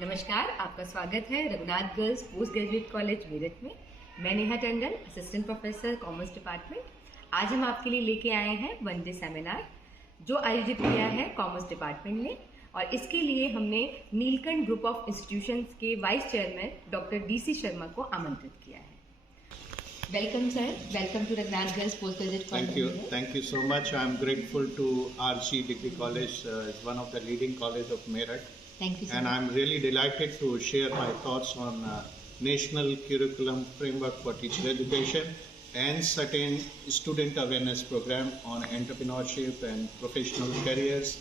नमस्कार, आपका स्वागत है Raghunath girls post graduate college Meerut में। मैं Neha Tandon, assistant professor commerce department. आज हम आपके लिए लेके आए हैं वन डे सेमिनार जो आयोजित किया है कॉमर्स डिपार्टमेंट ने, और इसके लिए हमने नीलकंठ ग्रुप ऑफ इंस्टीट्यूशंस के vice chairman doctor DC Sharma को आमंत्रित किया है। Welcome sir, welcome to Raghunath girls post graduate college. Thank you so much. I am grateful to RG Degree College, it's one of the leading college of Meerut. Thank you sir. And I am really delighted to share my thoughts on National Curriculum Framework for Teacher Education and certain student awareness program on entrepreneurship and professional careers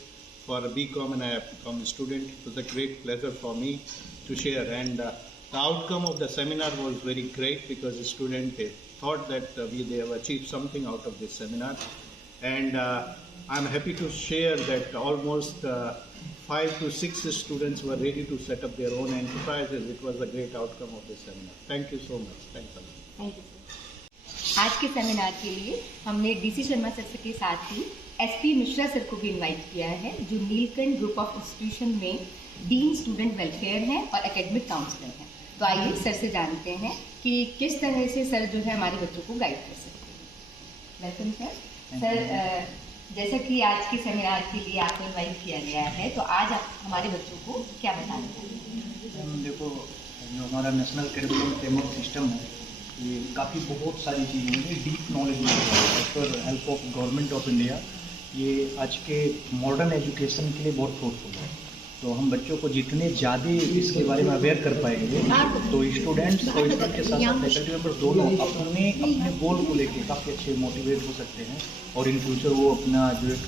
for BCom and BCom student. It was a great pleasure for me to share, and the outcome of the seminar was very great because the student thought that they have achieved something out of this seminar, and I'm happy to share that almost 5 to 6 students were ready to set up their own enterprises. It was a great outcome of this seminar. Thank you so much. Thanks a lot. Thank you sir. आज के seminar के लिए हमने DC Sharma sir के साथ ही SP Mishra sir को भी invite किया है, जो नीलकंठ ग्रुप ऑफ इंस्टीट्यूशन में डीन स्टूडेंट वेलफेयर हैं और एकेडमिक काउंसलर हैं। तो आइए सर से जानते हैं कि किस तरह से सर जो है हमारे बच्चों को गाइड कर सकते हैं। Welcome sir. सर, जैसा कि आज के सेमिनार के लिए आपको इनवाइट किया गया है, तो आज आप हमारे बच्चों को क्या बताना चाहेंगे? देखो, जो हमारा नेशनल करिकुलम फ्रेमवर्क सिस्टम है, ये काफ़ी बहुत सारी चीज़ें हैं, deep knowledge for help of government of India. ये आज के मॉडर्न एजुकेशन के लिए बहुत फ्रूटफुल है। तो हम बच्चों को जितने ज़्यादा इसके बारे में अवेयर कर पाएंगे, तो स्टूडेंट्स और स्टूडेंट के साथ साथ फैकल्टी मेंबर्स दोनों अपने गोल को लेके काफ़ी अच्छे मोटिवेट हो सकते हैं, और इन फ्यूचर वो अपना जो एक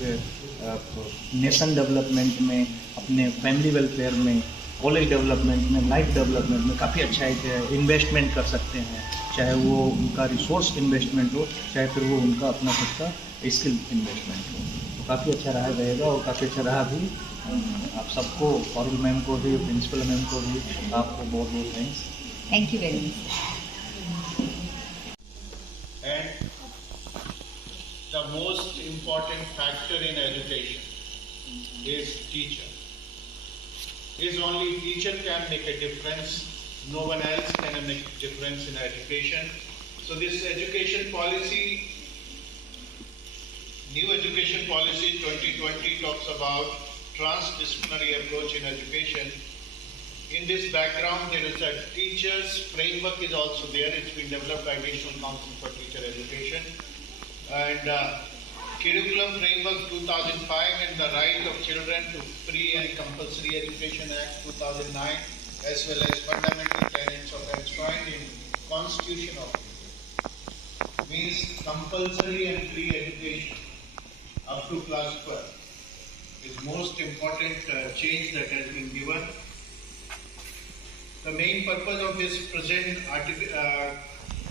नेशन डेवलपमेंट में, अपने फैमिली वेलफेयर में, कॉलेज डेवलपमेंट में, लाइफ डेवलपमेंट में काफ़ी अच्छा एक इन्वेस्टमेंट कर सकते हैं। चाहे वो उनका रिसोर्स इन्वेस्टमेंट हो, चाहे फिर वो उनका अपना खुद का स्किल इन्वेस्टमेंट हो। तो काफ़ी अच्छा रहा रहेगा और काफ़ी अच्छा रहा भी। आप सबको, फॉरुल मैम को भी, प्रिंसिपल मैम को भी, आपको बहुत बहुत thanks. Thank you very much. And the most important factor in education is teacher. Is only teacher can make a difference. No one else can make a difference in education. So this education policy, new education policy 2020 talks about transdisciplinary approach in education. In this background, there is a teachers framework is also there. It's been developed by National Council for Teacher Education, and Curriculum Framework 2005 and the Right of Children to Free and Compulsory Education Act 2009, as well as fundamental tenets of enshrined in Constitution of India, means compulsory and free education up to class 12 is most important change that has been given. The main purpose of this present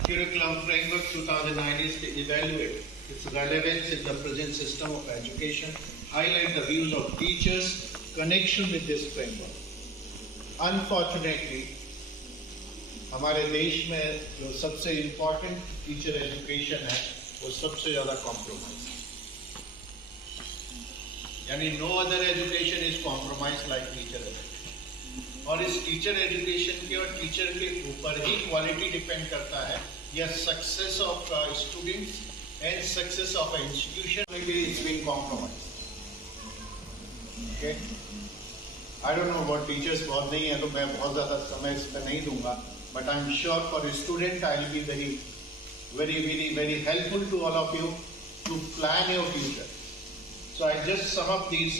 Curriculum Framework 2009 is to evaluate its relevance in the present system of education, highlight the views of teachers, connection with this framework. Unfortunately, हमारे देश में जो सबसे important teacher education है, वो सबसे ज़्यादा compromise, यानी no other education is compromise like teacher education. और इस टीचर एजुकेशन के और टीचर के ऊपर ही क्वालिटी डिपेंड करता है, या success of students and success of a institution is been compromise. Okay, I don't know what teachers बहुत नहीं है, तो मैं बहुत ज़्यादा समय इस पर नहीं दूंगा, but I am sure for student I will be very very very very helpful to all of you to plan your future. So I just sum up these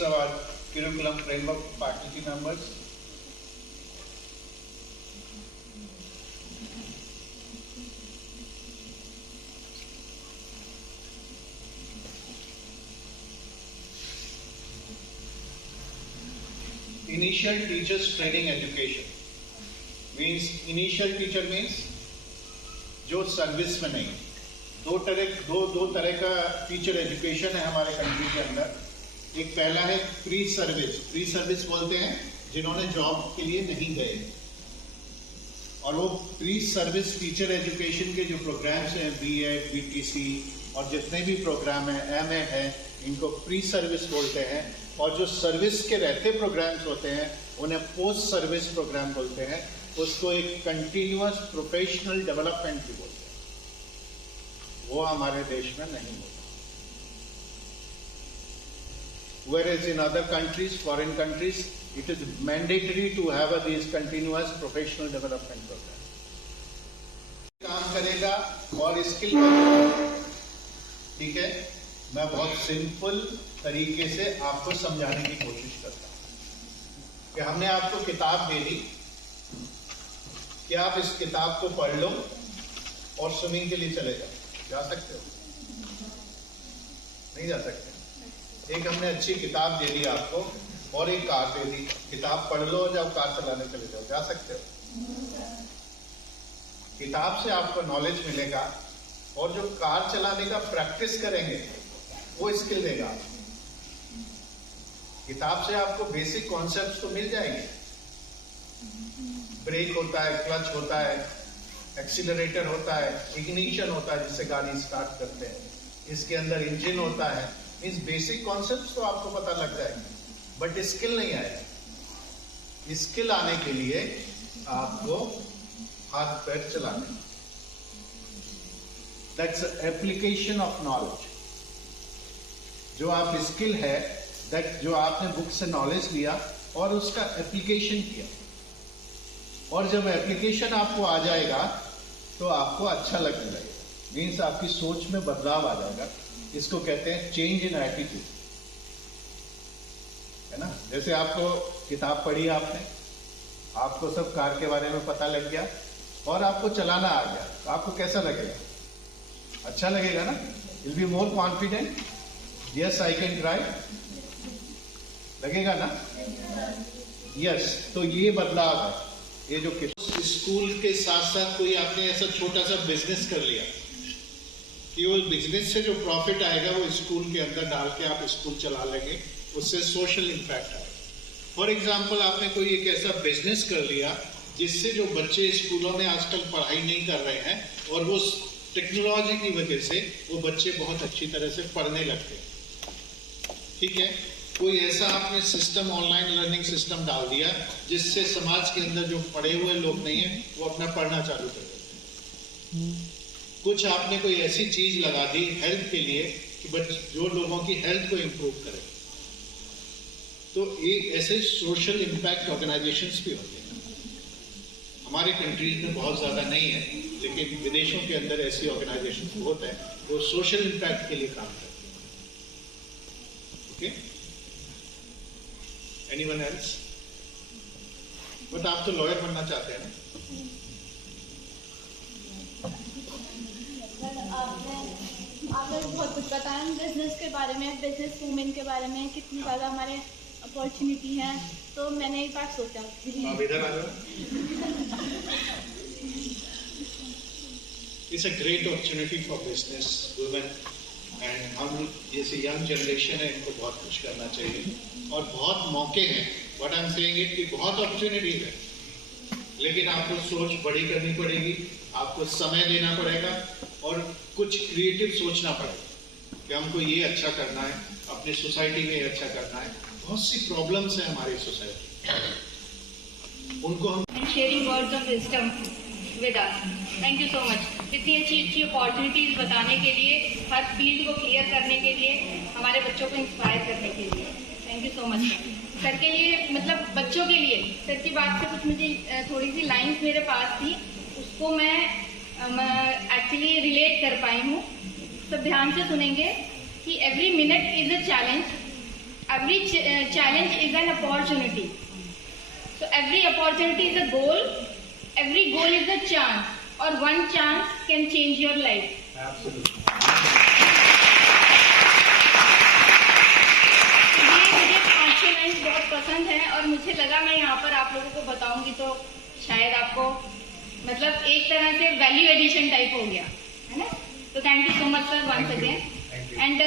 curriculum framework faculty members. Initial teachers training education means, initial teacher means जो service में नहीं है। दो तरह का teacher education है हमारे country के अंदर। एक पहला है प्री सर्विस बोलते हैं, जिन्होंने जॉब के लिए नहीं गए, और वो प्री सर्विस टीचर एजुकेशन के जो प्रोग्राम्स हैं, BEd, BTC और जितने भी प्रोग्राम हैं, MA है, इनको प्री सर्विस बोलते हैं। और जो सर्विस के रहते प्रोग्राम्स होते हैं उन्हें पोस्ट सर्विस प्रोग्राम बोलते हैं, उसको एक कंटिन्यूअस प्रोफेशनल डेवलपमेंट भी बोलते हैं। वो हमारे देश में नहीं होता। Whereas in other countries, foreign countries, it is mandatory to have these continuous professional development programs. काम करेगा और स्किल करेगा, ठीक है। मैं बहुत सिंपल तरीके से आपको समझाने की कोशिश करता हूँ कि हमने आपको किताब दे दी कि आप इस किताब को पढ़ लो और स्विमिंग के लिए चले जाओ। जा सकते हो? नहीं जा सकते। एक हमने अच्छी किताब दे दी आपको और एक कार दे दी, किताब पढ़ लो जब कार चलाने चले जाओ। जा सकते हो? किताब से आपको नॉलेज मिलेगा और जो कार चलाने का प्रैक्टिस करेंगे वो स्किल देगा। किताब से आपको बेसिक कॉन्सेप्ट्स तो मिल जाएंगे, ब्रेक होता है, क्लच होता है, एक्सीलरेटर होता है, इग्निशन होता है जिससे गाड़ी स्टार्ट करते हैं, इसके अंदर इंजन होता है। मीन्स बेसिक कॉन्सेप्ट्स तो आपको पता लग जाएंगे, बट स्किल नहीं आएगा। स्किल आने के लिए आपको हाथ पैर चलाने, दैट्स एप्लीकेशन ऑफ नॉलेज। जो आप स्किल है दैट जो आपने बुक से नॉलेज लिया और उसका एप्लीकेशन किया, और जब एप्लीकेशन आपको आ जाएगा तो आपको अच्छा लगने लगेगा। मीन्स आपकी सोच में बदलाव आ जाएगा। इसको कहते हैं चेंज इन एटीट्यूड, है ना। जैसे आपको किताब पढ़ी आपने, आपको सब कार के बारे में पता लग गया और आपको चलाना आ गया, तो आपको कैसा लगेगा? अच्छा लगेगा ना। Will be more confident, yes I can drive, लगेगा ना। यस, तो ये बदलाव है। ये जो स्कूल के साथ साथ कोई आपने ऐसा छोटा सा बिजनेस कर लिया कि वो बिजनेस से जो प्रॉफिट आएगा वो स्कूल के अंदर डाल के आप स्कूल चला लेंगे, उससे सोशल इम्पैक्ट आएगा। फॉर एग्जाम्पल, आपने कोई एक ऐसा बिजनेस कर लिया जिससे जो बच्चे स्कूलों में आजकल पढ़ाई नहीं कर रहे हैं और वो टेक्नोलॉजी की वजह से वो बच्चे बहुत अच्छी तरह से पढ़ने लगते हैं, ठीक है। कोई ऐसा आपने सिस्टम, ऑनलाइन लर्निंग सिस्टम डाल दिया जिससे समाज के अंदर जो पढ़े हुए लोग नहीं है वो अपना पढ़ना चालू कर देते हैं। कुछ आपने कोई ऐसी चीज लगा दी हेल्थ के लिए कि जो लोगों की हेल्थ को इम्प्रूव करे। तो एक ऐसे सोशल इम्पैक्ट ऑर्गेनाइजेशंस भी होते हैं। हमारे कंट्रीज में बहुत ज्यादा नहीं है, लेकिन विदेशों के अंदर ऐसी ऑर्गेनाइजेशंस बहुत है, वो सोशल इम्पैक्ट के लिए काम करते हैं। Okay, anyone else? बट आप तो लॉयर बनना चाहते हैं ना? आपने बहुत कुछ बताया बिजनेस के बारे में, बिजनेस वूमेन के बारे में, कितनी ज़्यादा हमारे अपॉर्चुनिटी है। तो मैंने एक बात सोचा, इधर आ जाओ। It's a great opportunity for business women, and हम जैसे यंग जनरेशन है इनको बहुत कुछ करना चाहिए और बहुत मौके हैं। But I am saying it कि बहुत अपॉर्चुनिटी है, लेकिन आपको सोच बड़ी करनी पड़ेगी, आपको समय देना पड़ेगा और कुछ क्रिएटिव सोचना पड़ेगा कि हमको ये अच्छा करना है, अपनी सोसाइटी में ये अच्छा करना है। बहुत सी प्रॉब्लम्स हैं हमारी सोसाइटी, उनको हम sharing words of wisdom with us. Thank you so much इतनी अच्छी अच्छी अपॉर्चुनिटीज बताने के लिए, हर फील्ड को क्लियर करने के लिए, हमारे बच्चों को इंस्पायर करने के लिए। Thank you so much sir के लिए, मतलब बच्चों के लिए। सर की बात से कुछ मुझे थोड़ी सी लाइंस मेरे पास थी, उसको मैं एक्चुअली रिलेट कर पाई हूँ। सब ध्यान से सुनेंगे कि every minute is a challenge, every challenge is an opportunity, so every opportunity is a goal, every goal is a chance, और one chance can change your life. बहुत पसंद है और मुझे लगा मैं यहाँ पर आप लोगों को बताऊंगी तो शायद आपको मतलब एक तरह से वैल्यू एडिशन टाइप हो गया है ना। तो thank you so much sir once again, and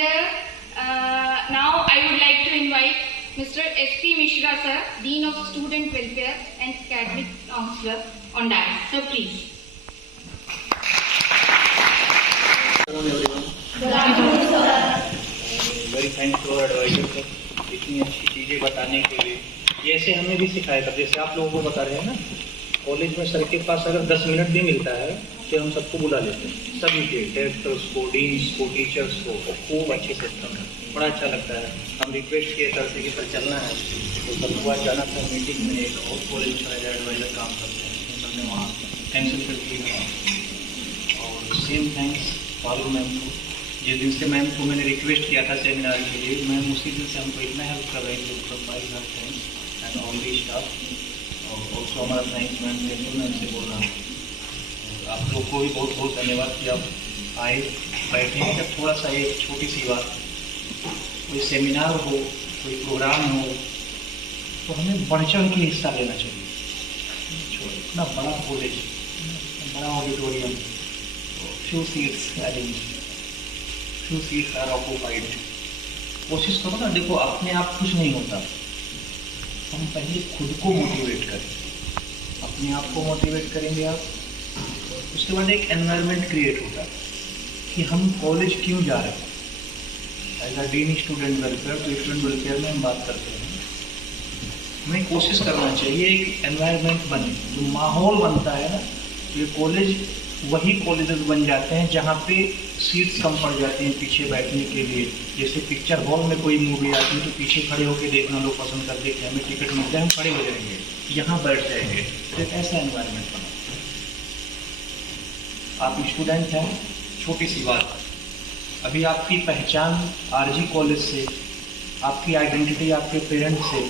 now I would like to invite mister SP Mishra sir, Dean of Student Welfare and Academic Counselor on dais. So please. Very thanks to advisor sir इतनी अच्छी चीज़ें बताने के लिए। जैसे हमें भी सिखाया था, जैसे आप लोगों को बता रहे हैं ना, कॉलेज में सर के पास अगर 10 मिनट भी मिलता है तो हम सबको बुला लेते हैं, सभी के डायरेक्टर्स को, डीन्स को, टीचर्स को। खूब अच्छे सिस्टम है, बड़ा अच्छा लगता है। हम रिक्वेस्ट किए सर से कि सर चलना है, तो सर को आज जाना था मीटिंग में, एक और कॉलेज में एडवाइजर काम करते हैं, तो सर ने वहाँ कैंसिल कर दिया। और सेम थैंक्स पालू मैम को, जिस दिन से मैम को मैंने रिक्वेस्ट किया था सेमिनार के लिए, मैम उसी दिन से हमको इतना हेल्प कर रही थी। From my heart thanks and all the staff. और ऑल्सो हमारा थैंक्स मैम से बोल रहा हूँ। आप लोग को भी बहुत बहुत धन्यवाद कि आप आए बैठे हैं। जब थोड़ा सा एक छोटी सी बात, कोई सेमिनार हो, कोई प्रोग्राम हो, तो हमें बढ़ चढ़ के हिस्सा लेना चाहिए। इतना बड़ा कॉलेज, बड़ा auditorium, few seats arrange, few seats are occupied. कोशिश करो ना, देखो अपने आप कुछ नहीं होता, हम पहले खुद को मोटिवेट करें। अपने आप को मोटिवेट करेंगे आप, उसके बाद एक एनवायरनमेंट क्रिएट होता है कि हम कॉलेज क्यों जा रहे हैं। As a dean student welfare, तो स्टूडेंट वेलफेयर में हम बात करते हैं, हमें कोशिश करना चाहिए एक एनवायरनमेंट बने, जो माहौल बनता है ना, ये कॉलेज वही कॉलेजेस बन जाते हैं जहाँ पे सीट्स कम पड़ जाती हैं पीछे बैठने के लिए। जैसे पिक्चर हॉल में कोई मूवी आती है तो पीछे खड़े होकर देखना लोग पसंद करते हैं, हमें टिकट मिलता है हम खड़े हो जाएंगे, यहाँ बैठ जाएंगे। तो एक ऐसा एनवायरनमेंट बना। आप स्टूडेंट हैं, छोटी सी बात, अभी आपकी पहचान आरजी कॉलेज से, आपकी आइडेंटिटी आपके पेरेंट्स से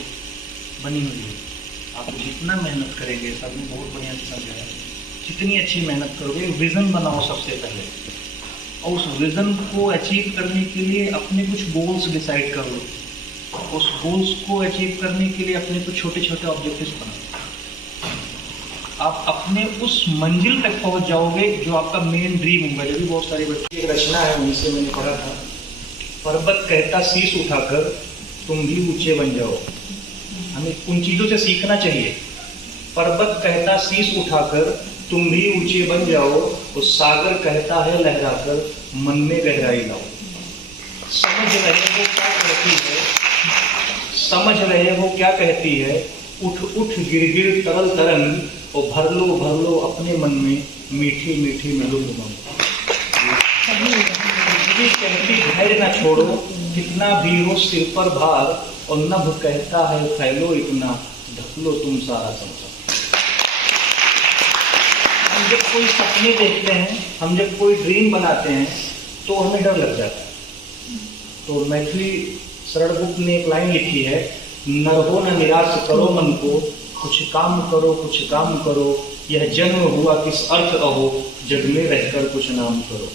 बनी हुई है। आप जितना मेहनत करेंगे, सब ने बहुत बढ़िया से समझाया, जितनी अच्छी मेहनत करोगे, विज़न बनाओ सबसे पहले, और उस विज़न को अचीव करने के लिए अपने कुछ गोल्स डिसाइड करो। उस गोल्स को अचीव करने के लिए अपने कुछ छोटे छोटे ऑब्जेक्टिव्स बनाओ। आप अपने उस मंजिल तक पहुंच जाओगे जो आपका मेन ड्रीम होगा। जब भी बहुत सारे बच्चे, एक रचना है उनसे मैंने पढ़ा था, पर्वत कहता शीश उठाकर तुम भी ऊंचे बन जाओ। हमें उन चीज़ों से सीखना चाहिए। पर्वत कहता शीश उठाकर तुम भी ऊंचे बन जाओ, उस सागर कहता है लहराकर मन में गहराई लाओ। समझ रहे हो क्या कहती है, समझ रहे हो क्या कहती है, उठ उठ गिर गिर तरल तरंग, और भर लो अपने मन में मीठी मीठी मधुर उमंग। कहती धैर्य न छोड़ो, कितना भी हो सिर पर भार, और नभ कहता है फैलो इतना, ढक लो तुम सारा संसार। हम जब कोई सपने देखते हैं, हम जब कोई ड्रीम बनाते हैं, तो हमें डर लग जाता है। तो मैथिली शरण गुप्त ने एक लाइन लिखी है, नर हो न निराश करो मन को, कुछ काम करो कुछ काम करो, यह जन्म हुआ किस अर्थ अहो, जग में रहकर कुछ नाम करो।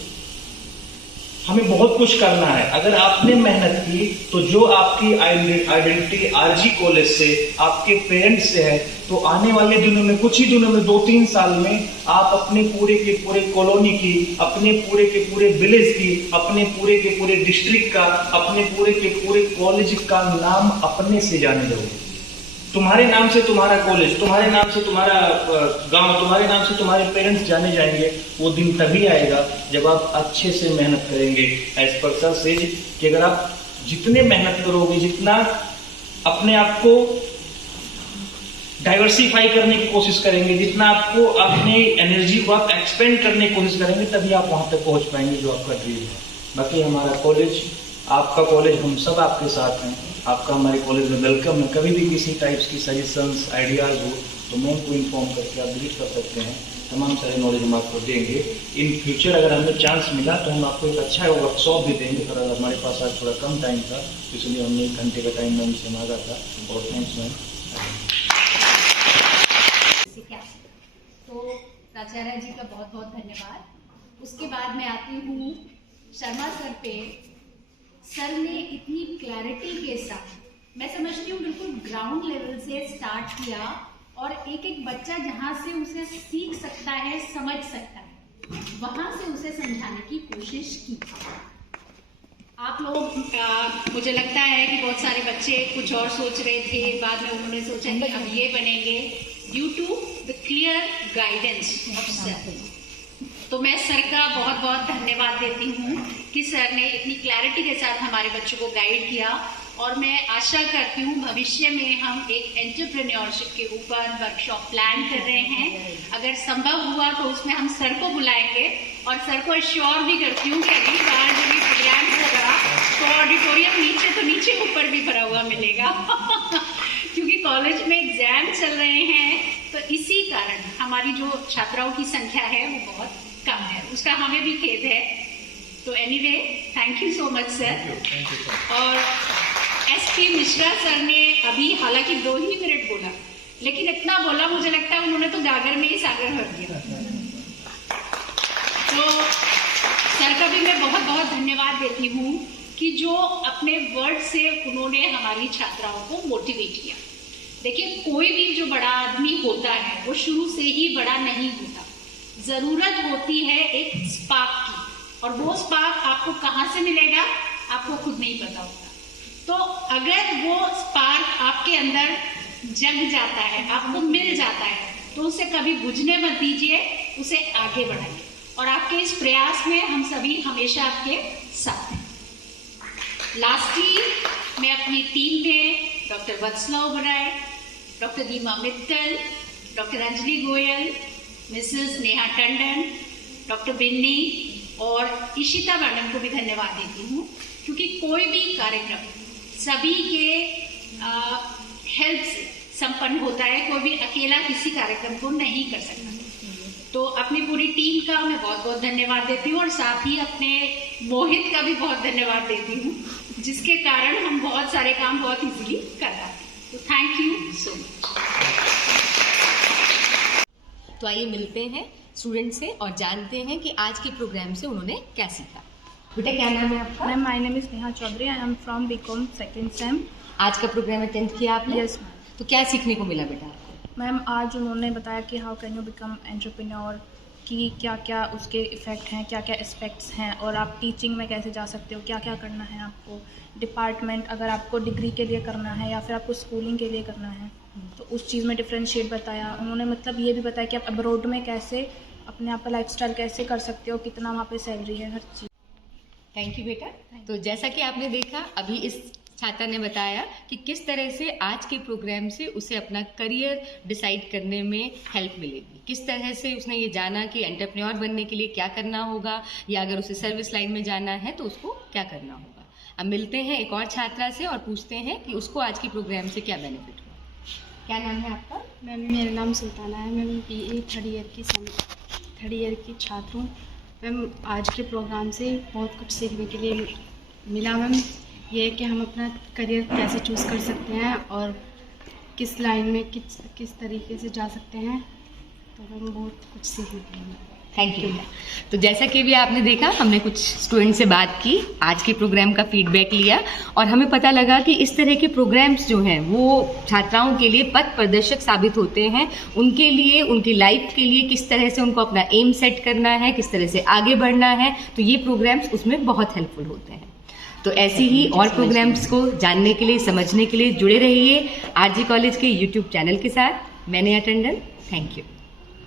हमें बहुत कुछ करना है। अगर आपने मेहनत की तो जो आपकी आइडेंटिटी आरजी कॉलेज से, आपके पेरेंट्स से है, तो आने वाले दिनों में, कुछ ही दिनों में, 2-3 साल में आप अपने पूरे के पूरे कॉलोनी की, अपने पूरे के पूरे विलेज की, अपने पूरे के पूरे डिस्ट्रिक्ट का, अपने पूरे के पूरे कॉलेज का नाम अपने से जाने दोगे। तुम्हारे नाम से तुम्हारा कॉलेज, तुम्हारे नाम से तुम्हारा गांव, तुम्हारे नाम से तुम्हारे पेरेंट्स जाने जाएंगे। वो दिन तभी आएगा जब आप अच्छे से मेहनत करेंगे। एज पर सर सेज कि अगर आप जितने मेहनत करोगे, जितना अपने आप को डाइवर्सिफाई करने की कोशिश करेंगे, जितना आपको अपने एनर्जी को आप एक्सपेंड करने की कोशिश करेंगे, तभी आप वहां तक पहुंच पाएंगे जो आपका ड्रीम है। बाकी हमारा कॉलेज, आपका कॉलेज, हम सब आपके साथ हैं। आपका हमारे कॉलेज में वेलकम है। कभी भी किसी टाइप्स की सजेशंस, आइडियाज़ हो तो मैम को इन्फॉर्म करके आप विजिट कर सकते हैं। तमाम सारे नॉलेज हम आपको देंगे। इन फ्यूचर अगर हमें चांस मिला तो हम आपको एक अच्छा वर्कशॉप भी देंगे। पर अगर हमारे पास आज थोड़ा कम टाइम था, इसलिए हमने 1 घंटे का टाइम मैम से मांगा था। और थैंक्स मैम। तो प्राचार्य जी का बहुत बहुत धन्यवाद। उसके बाद मैं आती हूँ शर्मा सर पे। सर ने इतनी क्लैरिटी के साथ, मैं समझती हूँ बिल्कुल ग्राउंड लेवल से स्टार्ट किया, और एक एक बच्चा जहाँ से उसे सीख सकता है, समझ सकता है, वहाँ से उसे समझाने की कोशिश की। आप लोग, मुझे लगता है कि बहुत सारे बच्चे कुछ और सोच रहे थे, बाद में उन्होंने सोचा कि अब ये बनेंगे, due to the clear guidance of sir. तो मैं सर का बहुत बहुत धन्यवाद देती हूँ कि सर ने इतनी क्लैरिटी के साथ हमारे बच्चों को गाइड किया और मैं आशा करती हूँ भविष्य में हम एक एंटरप्रेन्योरशिप के ऊपर वर्कशॉप प्लान कर रहे हैं। अगर संभव हुआ तो उसमें हम सर को बुलाएंगे और सर को एश्योर भी करती हूँ कि अगली बार जब ये प्रोग्राम होगा तो ऑडिटोरियम नीचे तो नीचे ऊपर भी भरा हुआ मिलेगा क्योंकि कॉलेज में एग्जाम चल रहे हैं, तो इसी कारण हमारी जो छात्राओं की संख्या है वो बहुत कम है, उसका हमें भी खेद है। तो anyway, thank you so much sir. और एसपी मिश्रा सर ने अभी हालांकि 2 ही मिनट बोला, लेकिन इतना बोला मुझे लगता है उन्होंने तो गागर में ही सागर भर दिया। तो सर का भी मैं बहुत बहुत धन्यवाद देती हूँ कि जो अपने वर्ड से उन्होंने हमारी छात्राओं को मोटिवेट किया। देखिए, कोई भी जो बड़ा आदमी होता है वो शुरू से ही बड़ा नहीं होता, जरूरत होती है एक स्पार्क की, और वो स्पार्क आपको कहाँ से मिलेगा आपको खुद नहीं पता होता। तो अगर वो स्पार्क आपके अंदर जग जाता है, आपको मिल जाता है, तो उसे कभी बुझने मत दीजिए, उसे आगे बढ़ाइए, और आपके इस प्रयास में हम सभी हमेशा आपके साथ हैं। लास्टली मैं अपनी टीम में doctor Vatsala Oberoi, doctor Dima Mittal, doctor Anjali Goyal, Mrs Neha Tandon, doctor Binny और इशिता मैडम को भी धन्यवाद देती हूँ, क्योंकि कोई भी कार्यक्रम सभी के हेल्प से संपन्न होता है, कोई भी अकेला किसी कार्यक्रम को नहीं कर सकता। तो अपनी पूरी टीम का मैं बहुत बहुत धन्यवाद देती हूँ, और साथ ही अपने मोहित का भी बहुत धन्यवाद देती हूँ, जिसके कारण हम बहुत सारे काम बहुत इजीली कर पाते हैं। तो थैंक यू सो मच। तो आइए मिलते हैं स्टूडेंट से और जानते हैं कि आज के प्रोग्राम से उन्होंने क्या सीखा। बेटा, क्या नाम है आपका? Ma'am, my name is Neha Chaudhary, I am from BCom second sem. आज का प्रोग्राम अटेंड किया आपने? Yes ma'am. तो क्या सीखने को मिला बेटा आपको? मैम, आज उन्होंने बताया कि how can you become entrepreneur, कि क्या क्या उसके इफ़ेक्ट हैं, क्या क्या एस्पेक्ट्स हैं, और आप टीचिंग में कैसे जा सकते हो, क्या क्या करना है आपको, डिपार्टमेंट अगर आपको डिग्री के लिए करना है या फिर आपको स्कूलिंग के लिए करना है, तो उस चीज़ में डिफ्रेंशिएट बताया उन्होंने। मतलब ये भी बताया कि आप अब्रॉड में कैसे अपने आप का लाइफस्टाइल कैसे कर सकते हो, कितना वहाँ पे सैलरी है, हर चीज़। थैंक यू बेटा। तो जैसा कि आपने देखा, अभी इस छात्रा ने बताया कि किस तरह से आज के प्रोग्राम से उसे अपना करियर डिसाइड करने में हेल्प मिलेगी, किस तरह से उसने ये जाना कि एंटरप्रेन्योर बनने के लिए क्या करना होगा, या अगर उसे सर्विस लाइन में जाना है तो उसको क्या करना होगा। अब मिलते हैं एक और छात्रा से और पूछते हैं कि उसको आज के प्रोग्राम से क्या बेनिफिट हुआ। क्या नाम है आपका? मैम, मेरा नाम सुल्ताना है। मैं BA थर्ड ईयर की छात्र हूँ। मैम, आज के प्रोग्राम से बहुत कुछ सीखने के लिए मिला। मैम, ये है कि हम अपना करियर कैसे चूज़ कर सकते हैं और किस लाइन में किस तरीके से जा सकते हैं, तो मैम बहुत कुछ सीखने के लिए मिला। Thank you. तो जैसा कि भी आपने देखा, हमने कुछ स्टूडेंट से बात की, आज के प्रोग्राम का फीडबैक लिया, और हमें पता लगा कि इस तरह के प्रोग्राम्स जो हैं वो छात्राओं के लिए पथ प्रदर्शक साबित होते हैं। उनके लिए, उनकी लाइफ के लिए किस तरह से उनको अपना एम सेट करना है, किस तरह से आगे बढ़ना है, तो ये प्रोग्राम्स उसमें बहुत हेल्पफुल होते हैं। तो ऐसे ही और प्रोग्राम्स को जानने के लिए, समझने के लिए जुड़े रहिए RG कॉलेज के YouTube चैनल के साथ। मैं नेहा टंडन, थैंक यू।